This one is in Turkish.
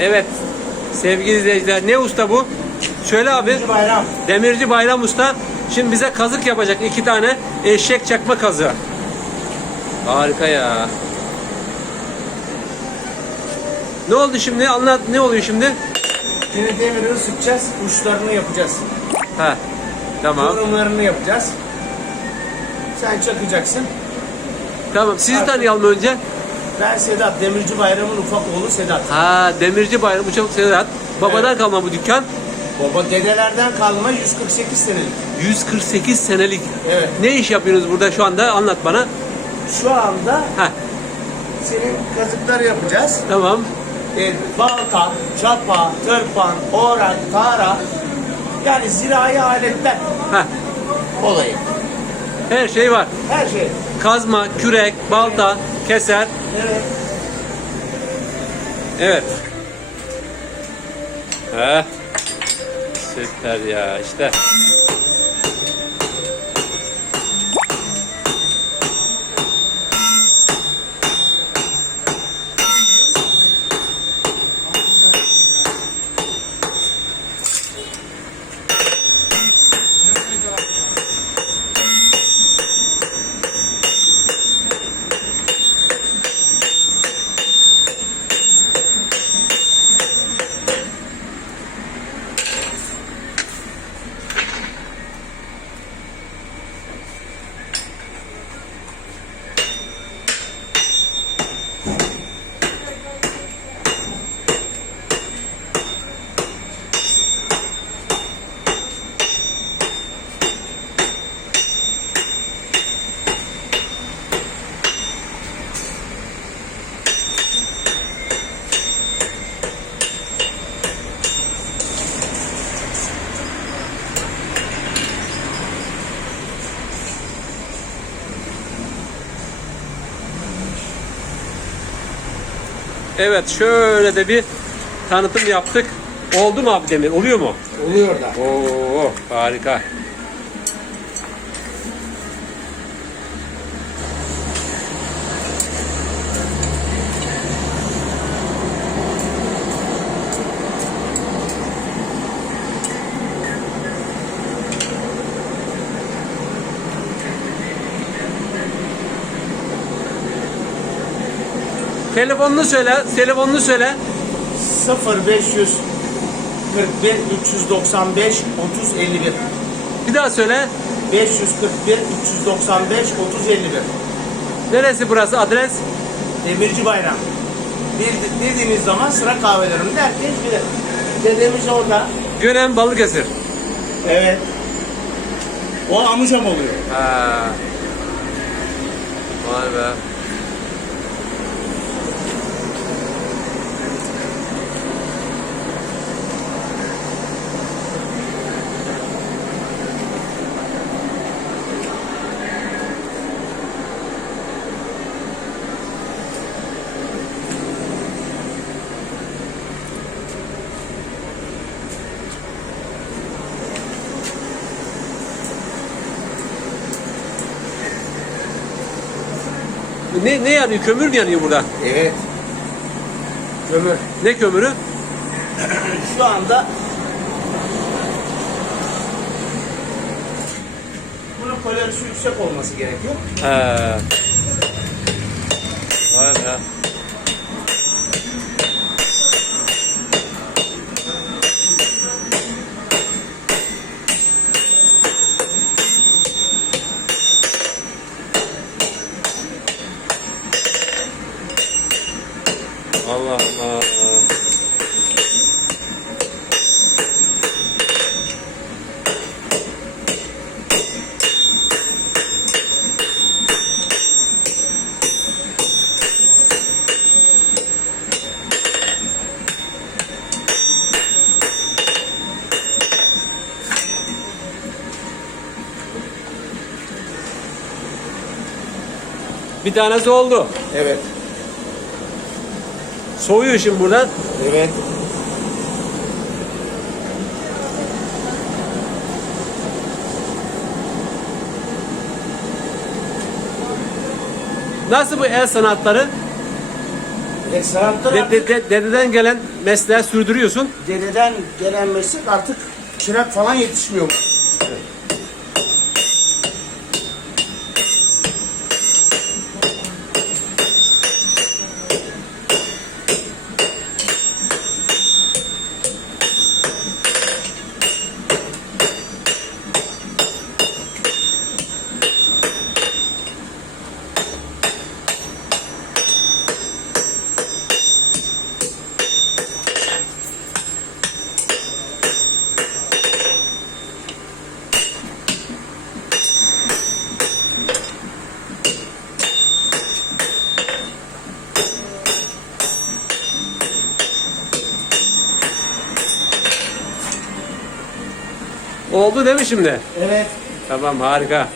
Evet. Sevgili izleyiciler ne usta bu? Söyle abi. Bayram. Demirci Bayram Usta şimdi bize kazık yapacak iki tane eşek çakma kazığı. Harika ya. Ne oldu şimdi? Anlat ne oluyor şimdi? Şimdi demiri ısıtacağız, uçlarını yapacağız. Ha. Tamam. Yorumlarını yapacağız. Sen çakacaksın. Tamam. Sizi tanıyalım önce. Ben Sedat, Demirci Bayram'ın ufak oğlu Sedat. Ha, Demirci Bayram Uçak Sedat. Babadan Evet. kalma bu dükkan. Baba dedelerden kalma 148 senelik. 148 senelik. Evet. Ne iş yapıyorsunuz burada şu anda? Anlat bana. Şu anda Ha, senin kazıklar yapacağız. tamam. E, balta, çapa, tırpan, orak, tara. Yani zirai aletler Ha, olayı. her şey var. Her şey. Kazma, kürek, balta, keser. Evet. Evet. He. Süper ya işte. Evet şöyle de bir tanıtım yaptık. Oldu mu abi Demir? Oluyor mu? Oluyor da. Oo harika. Telefonunu söyle, telefonunu söyle. 0541 395 30 51 Bir daha söyle. 541 395 30 51 Neresi burası adres? Demirci Bayram. Bir, dediğiniz zaman sıra kahvelerimde herkes bilir. Dedemiz orada. Gönen Balıkesir. Evet. O amcam oluyor. Ha. Vay be. Ne, ne yanıyor? Kömür mü yanıyor burada? Evet. Kömür. Ne kömürü? Şu anda bunun kalorisi yüksek olması gerekiyor. He. Vay be. Allah Allah. Bir tanesi oldu. Evet. Soğuyor şimdi buradan. Evet. Nasıl bu el sanatları? E, sanatlar De- de- de- dededen gelen mesleği sürdürüyorsun. dededen gelen meslek artık çırak falan yetişmiyor. Oldu değil mi şimdi? Evet. Tamam harika.